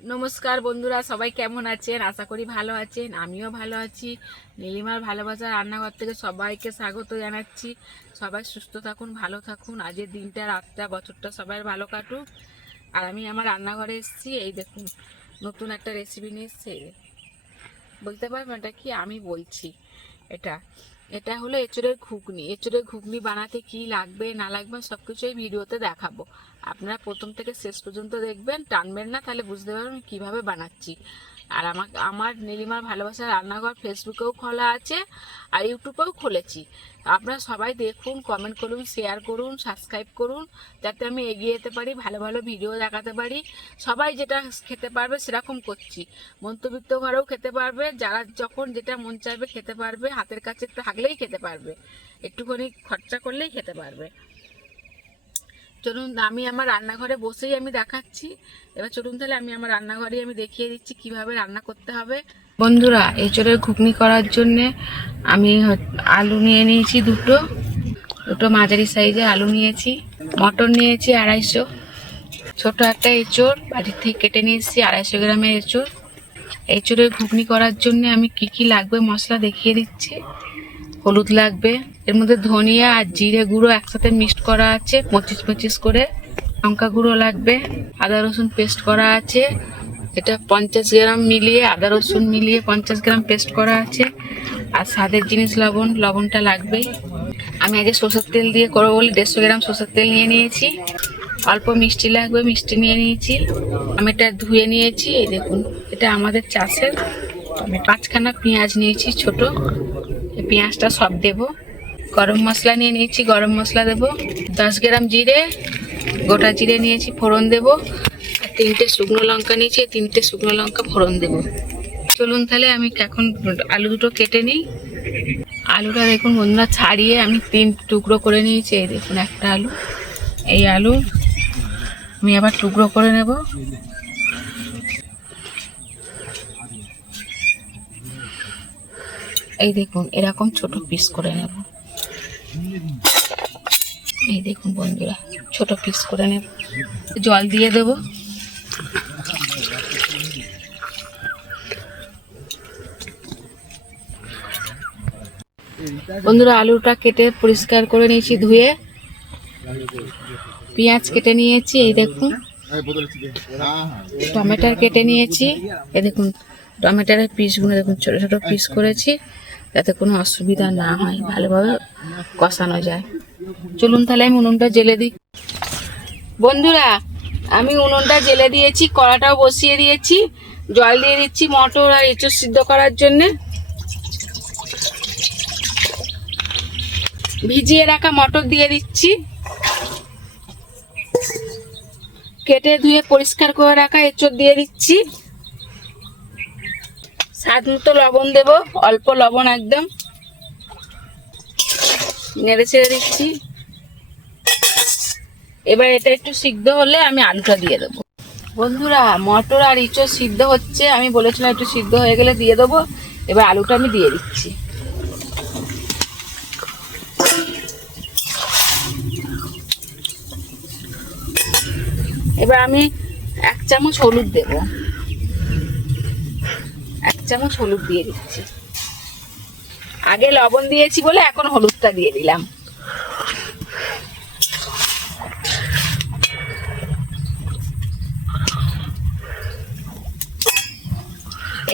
নমস্কার বন্ধুরা, সবাই কেমন আছেন? আশা করি ভালো আছেন। আমিও ভালো আছি। নীলিমার ভালোবাসা রান্নাঘর থেকে সবাইকে স্বাগত জানাচ্ছি। সবাই সুস্থ থাকুন, ভালো থাকুন। আজকের দিনটা, রাতটা, বছরটা সবাই ভালো কাটুক। আর আমি আমার রান্নাঘরে এসেছি। এই দেখুন, নতুন একটা রেসিপি নিয়ে এসেছি। বলতে পারবেন এটা কি? আমি বলছি। এটা এটা হলো এঁচোড়ের ঘুগনি। এঁচোড়ের ঘুগনি বানাতে কি লাগবে না লাগবে সব কিছু এই ভিডিওতে দেখাবো। আপনারা প্রথম থেকে শেষ পর্যন্ত দেখবেন, টানবেন না, তাহলে বুঝতে পারবেন কিভাবে বানাচ্ছি। আর আমার নীলিমার ভালোবাসার রান্নাঘর ফেসবুকেও খোলা আছে আর ইউটিউবেও খুলেছি। আপনারা সবাই দেখুন, কমেন্ট করুন, শেয়ার করুন, সাবস্ক্রাইব করুন, যাতে আমি এগিয়ে যেতে পারি, ভালো ভালো ভিডিও দেখাতে পারি। সবাই যেটা খেতে পারবে সেরকম করছি। মধ্যবিত্ত ঘরেও খেতে পারবে, যারা যখন যেটা মন চাইবে খেতে পারবে, হাতের কাছে থাকলেই খেতে পারবে, একটুখানি খরচা করলেই খেতে পারবে। চলুন, আমি আমার রান্নাঘরে বসেই আমি দেখাচ্ছি। এবার চলুন তাহলে আমি আমার রান্নাঘরে আমি দেখিয়ে দিচ্ছি কিভাবে রান্না করতে হবে। বন্ধুরা, এঁচোড়ের ঘুগনি করার জন্যে আমি আলু নিয়ে নিয়েছি দুটো মাঝারি সাইজে আলু নিয়েছি। মটর নিয়েছি 250। ছোট একটা এঁচোড় বাড়ি থেকে কেটে নিয়ে এসেছি, 250 গ্রামের এঁচোড়। এঁচোড়ের ঘুগনি করার জন্য আমি কি লাগবে মশলা দেখিয়ে দিচ্ছি। হলুদ লাগবে, এর মধ্যে ধনিয়া আর জিরে গুঁড়ো একসাথে মিক্সড করা আছে 25 করে। লঙ্কা গুঁড়ো লাগবে, আদা রসুন পেস্ট করা আছে, এটা 50 গ্রাম মিলিয়ে, আদা রসুন মিলিয়ে 50 গ্রাম পেস্ট করা আছে। আর স্বাদের জিনিস লবণটা লাগবে। আমি আজকে সরষের তেল দিয়ে করবো বলে 150 গ্রাম সরষের তেল নিয়ে নিয়েছি। অল্প মিষ্টি লাগবে, মিষ্টি নিয়ে নিয়েছি। আমি এটা ধুয়ে নিয়েছি। এই দেখুন, এটা আমাদের চাষের। আমি 5খানা পেঁয়াজ নিয়েছি ছোট, এই পেঁয়াজটা সব দেব। গরম মশলা নিয়ে নিয়েছি, গরম মশলা দেব। 10 গ্রাম জিরে, গোটা জিরে নিয়েছি, ফোড়ন দেব। আর 3টে শুকনো লঙ্কা নিয়েছি, 3টে শুকনো লঙ্কা ফোড়ন দেব। চলুন তাহলে আমি এখন আলু দুটো কেটে নিই। আলুটা দেখুন বন্ধুরা, ছাড়িয়ে আমি 3 টুকরো করে নিয়েছি। এই দেখুন একটা আলু। এই আলু আমি আবার টুকরো করে নেব। এই দেখুন, এরকম ছোট পিস করে নেব। এই দেখুন বন্ধুরা, ছোট পিস করে নেব। জল দিয়ে দেব। বন্ধুরা, আলুটা কেটে পরিষ্কার করে নিয়েছি ধুয়ে। পেঁয়াজ কেটে নিয়েছি, এই দেখুন। টমেটো কেটে নিয়েছি, এই দেখুন। টমেটোর পিসগুলো দেখুন, ছোট ছোট পিস করেছি, যাতে কোনো অসুবিধা না হয়, ভালোভাবে কষানো যায়। চলুন তাহলে আমি উনুনটা জ্বেলে দিই। বন্ধুরা, আমি উনুনটা জ্বেলে দিয়েছি, কড়াটাও বসিয়ে দিয়েছি। জল দিয়ে দিচ্ছি মটর আর এঁচোড় সিদ্ধ করার জন্যে। ভিজিয়ে রাখা মটর দিয়ে দিচ্ছি। কেটে ধুয়ে পরিষ্কার করে রাখা এঁচোড় দিয়ে দিচ্ছি। স্বাদ মতো লবণ দেব, অল্প লবণ একদম। নেড়ে ছেড়ে দিচ্ছি। এবার এটা একটু সিদ্ধ হলে আমি আলুটা দিয়ে দেবো। বন্ধুরা, মটর আর এঁচোড় সিদ্ধ হচ্ছে, আমি বলেছিলাম একটু সিদ্ধ হয়ে গেলে দিয়ে দেবো। এবার আলুটা আমি দিয়ে দিচ্ছি। এবার আমি 1 চামচ হলুদ দেব। 1 চামচ হলুদ দিয়ে দিচ্ছি। আগে লবণ দিয়েছি বলে এখন হলুদটা দিয়ে দিলাম।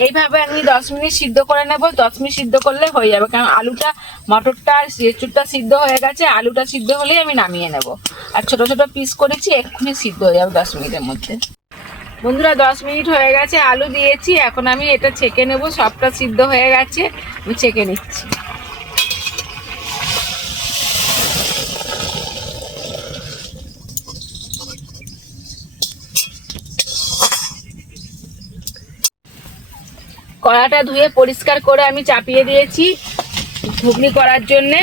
এইভাবে আমি 10 মিনিট সিদ্ধ করে নেব। 10 মিনিট সিদ্ধ করলে হয়ে যাবে, কারণ আলুটা, মটরটা আর এঁচোড়টা সিদ্ধ হয়ে গেছে। আলুটা সিদ্ধ হলেই আমি নামিয়ে নেব। আর ছোট ছোট পিস করেছি, এক্ষুনি সিদ্ধ হয়ে যাবে 10 মিনিটের মধ্যে। বন্ধুরা, 10 মিনিট হয়ে গেছে, আলু দিয়েছি। এখন আমি এটা ছেঁকে নেব। সবটা সিদ্ধ হয়ে গেছে, আমি ছেঁকে নিচ্ছি। কড়াটা ধুয়ে পরিষ্কার করে আমি চাপিয়ে দিয়েছি ঘুগনি করার জন্যে।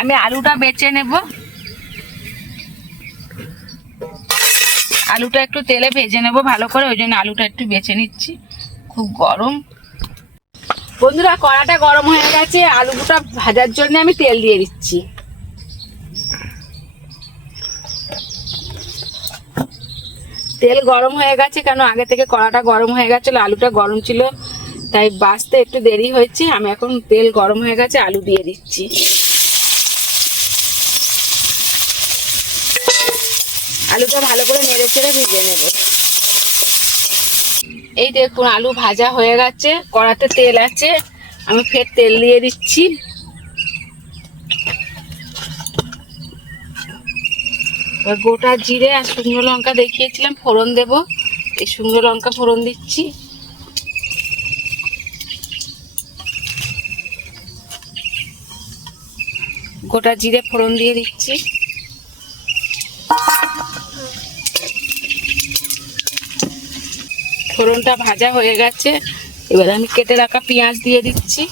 আমি আলুটা বেছে নেব। আলুটা একটু তেলে ভেজে নেব ভালো করে, ওই জন্য আলুটা একটু বেছে নিচ্ছি। খুব গরম। বন্ধুরা, কড়াটা গরম হয়ে গেছে, আলুটা ভাজার জন্য আমি তেল দিয়ে দিচ্ছি। তেল গরম হয়ে গেছে, কেন আগে থেকে কড়াটা গরম হয়ে গেছিলো, আলুটা গরম ছিল তাই বাছতে একটু দেরি হয়েছে। আমি এখন তেল গরম হয়ে গেছে, আলু দিয়ে দিচ্ছি। আলুটা ভালো করে নেড়ে চেড়ে ভেজে নেব। এই দেখুন আলু ভাজা হয়ে গেছে, কড়াতে তেল আছে, আমি ফের তেল দিয়ে দিচ্ছি। গোটা জিরে আর শুকনো লঙ্কা দেখিয়েছিলাম ফোড়ন দেব, এই শুকনো লঙ্কা ফোড়ন দিচ্ছি। গোটা জিরে ফোড়ন দিয়ে দিচ্ছি। ফোড়নটা ভাজা হয়ে গেছে, এবার আমি কেটে রাখা পেঁয়াজ দিয়ে দিচ্ছি।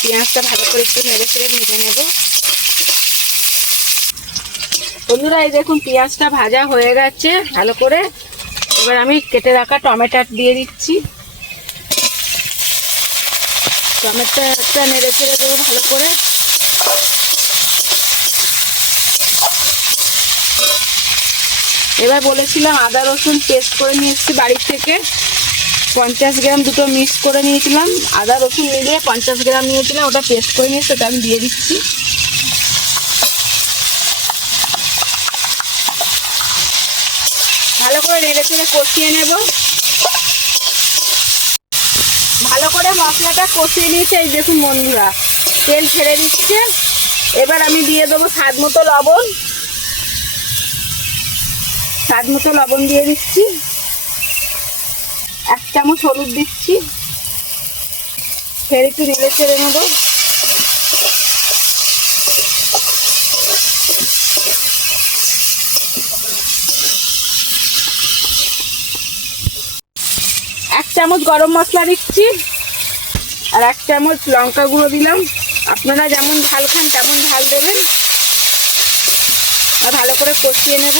পেঁয়াজটা ভালো করে একটু নেড়ে চেড়ে ভেজে নেব। বন্ধুরা এই দেখুন পেঁয়াজটা ভাজা হয়ে গেছে ভালো করে, এবার আমি কেটে রাখা টমেটো দিয়ে দিচ্ছি। টমেটোটা নেড়ে চেড়ে দেবো ভালো করে। এবার বলেছিলাম আদা রসুন পেস্ট করে নিয়ে এসেছি বাড়ির থেকে, 50 গ্রাম দুটো মিক্স করে নিয়েছিলাম। আদা রসুন মিলিয়ে 50 গ্রাম নিয়েছিলাম, ওটা পেস্ট করে নিয়ে সেটা আমি দিয়ে দিচ্ছি। ভালো করে নেড়ে চেড়ে কষিয়ে নেব। ভালো করে মশলাটা কষিয়ে নিয়েছি। এই দেখুন বন্ধুরা তেল ছেড়ে দিচ্ছে, এবার আমি দিয়ে দেবো স্বাদ মতো লবণ। স্বাদ মতো লবণ দিয়ে দিচ্ছি। 1 চামচ হলুদ দিচ্ছি, ফের একটু নেড়ে চেড়ে নেব। এক চামচ গরম মশলা দিচ্ছি আর 1 চামচ লঙ্কা গুঁড়ো দিলাম। আপনারা যেমন ঝাল খান তেমন ঝাল দেবেন। আর ভালো করে কষিয়ে নেব।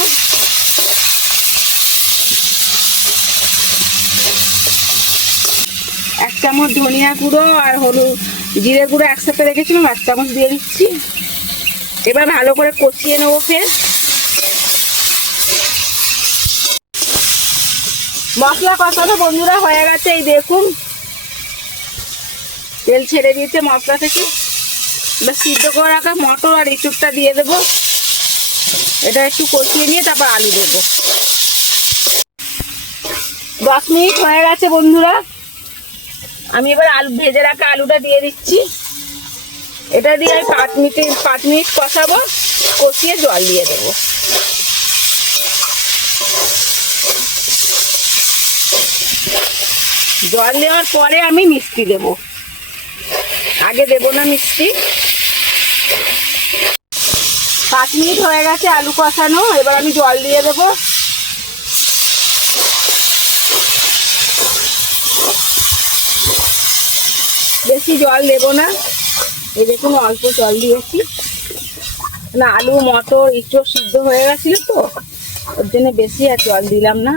এক চামচ ধনিয়া গুঁড়ো আর হলুদ জিরে গুঁড়ো একসাথে রেখেছিলাম, 1 চামচ দিয়ে দিচ্ছি। এবার ভালো করে কষিয়ে নেবো ফের। মশলা কষানো বন্ধুরা হয়ে গেছে, এই দেখুন তেল ছেড়ে দিয়েছে মশলা থেকে। এবার সিদ্ধ করে রাখা মটর আর এঁচুড়টা দিয়ে দেবো। এটা একটু কষিয়ে নিয়ে তারপর আলু দেবো। 10 মিনিট হয়ে গেছে বন্ধুরা, আমি এবার আলু ভেজে রাখা আলুটা দিয়ে দিচ্ছি। এটা দিয়ে আমি 5 মিনিট কষাবো, কষিয়ে জল দিয়ে দেবো। জল দেওয়ার পরে আমি মিষ্টি দেব, আগে দেব না মিষ্টি। 5 মিনিট হয়ে গেছে আলু কষানো, এবার আমি জল দিয়ে দেব। বেশি জল দেব না, এই দেখুন অল্প জল দিয়েছি, না আলু মটর একটু সিদ্ধ হয়ে গেছিল তো ওর জন্য বেশি আর জল দিলাম না।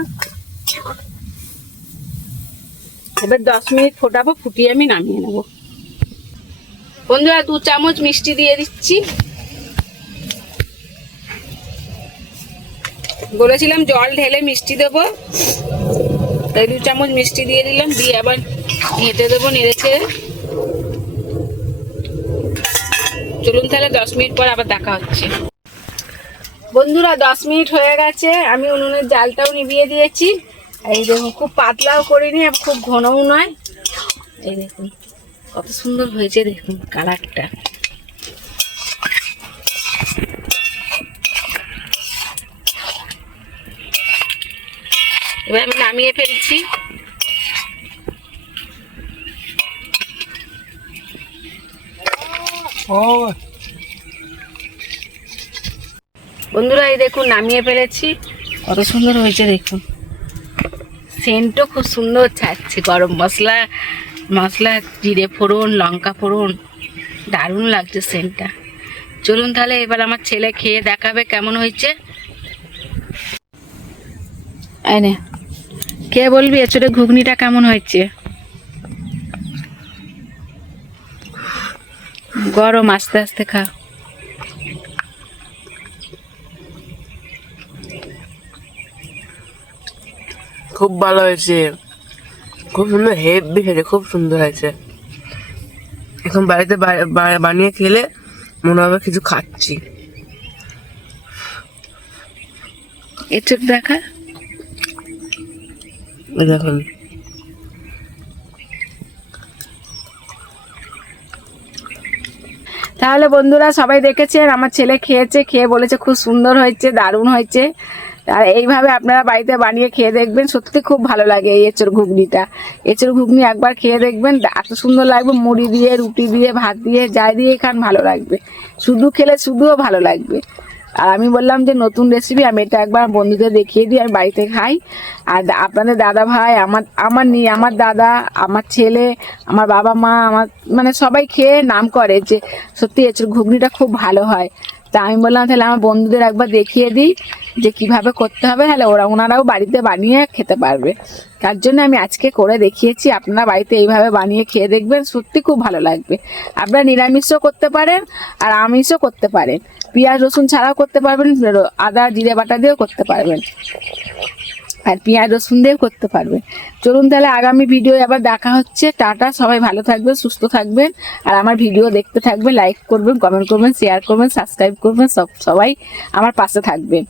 এবার 10 মিনিট ফোটাবো, ফুটিয়ে আমি নামিয়ে নেব। বন্ধুরা 2 চামচ মিষ্টি দিয়ে দিচ্ছি। বলেছিলাম জল ঢেলে মিষ্টি দেবো, তাই 2 চামচ মিষ্টি দিয়ে দিলাম। দিয়ে আবার ঘেঁটে দেবো নেড়ে চেড়ে। চলুন তাহলে 10 মিনিট পর আবার দেখা হচ্ছে। বন্ধুরা 10 মিনিট হয়ে গেছে, আমি উনুনের জালটাও নিভিয়ে দিয়েছি। এই দেখুন খুব পাতলাও করিনি আর খুব ঘনও নয়। এই দেখুন কত সুন্দর হয়েছে, দেখুন কালারটা। এবার আমি নামিয়ে ফেলছি। বন্ধুরা এই দেখুন নামিয়ে ফেলেছি, কত সুন্দর হয়েছে দেখুন। সেন্টও খুব সুন্দর ছাড়ছে, গরম মশলা জিরে ফোড়ন লঙ্কা ফোড়ন, দারুণ লাগছে সেন্টটা। চলুন তাহলে এবার আমার ছেলে খেয়ে দেখাবে কেমন হয়েছে। এনে কে বলবি এছাড়া ঘুগনিটা কেমন হয়েছে? গরম, আস্তে আস্তে খা। খুব ভালো হয়েছে, খুব সুন্দর, হেভি হয়েছে, খুব সুন্দর হয়েছে। এখন বাড়িতে বানিয়ে খেলে মনে হবে কিছু খাচ্ছি। এঁচড় দেখা, এই দেখুন। তাহলে বন্ধুরা সবাই দেখেছেন, আমার ছেলে খেয়েছে, খেয়ে বলেছে খুব সুন্দর হয়েছে, দারুণ হয়েছে। আর এইভাবে আপনারা বাড়িতে বানিয়ে খেয়ে দেখবেন, সত্যি খুব ভালো লাগে এই এঁচড় ঘুগনিটা। এঁচড় ঘুগনি একবার খেয়ে দেখবেন, এত সুন্দর লাগবে, মুড়ি দিয়ে, রুটি দিয়ে, ভাত দিয়ে, যাই দিয়ে খান ভালো লাগবে। শুধু খেলে শুধুও ভালো লাগবে। আর আমি বললাম যে নতুন রেসিপি, আমি এটা একবার বন্ধুদের দেখিয়ে দিই, আমি বাড়িতে খাই। আর আপনাদের দাদা ভাই, আমার দাদা, আমার ছেলে, আমার বাবা মা, আমার মানে সবাই খেয়ে নাম করে যে সত্যি এঁচড় ঘুগনিটা খুব ভালো হয়। তা আমি বললাম তাহলে আমার বন্ধুদের একবার দেখিয়ে দিই যে কিভাবে করতে হবে, তাহলে ওনারাও বাড়িতে বানিয়ে খেতে পারবে। তার জন্য আমি আজকে করে দেখিয়েছি, আপনারা বাড়িতে এইভাবে বানিয়ে খেয়ে দেখবেন, সত্যি খুব ভালো লাগবে। আপনারা নিরামিষও করতে পারেন আর আমিষও করতে পারেন, পেঁয়াজ রসুন ছাড়াও করতে পারবেন, আদা জিরে বাটা দিয়েও করতে পারবেন, আর পেঁয়াজ রসুন দিয়েও করতে পারবেন। চলুন তাহলে আগামী ভিডিও আবার দেখা হচ্ছে। টাটা, সবাই ভালো থাকবেন, সুস্থ থাকবেন, আর আমার ভিডিও দেখতে থাকবেন, লাইক করবেন, কমেন্ট করবেন, শেয়ার করবেন, সাবস্ক্রাইব করবেন, সবাই আমার পাশে থাকবেন।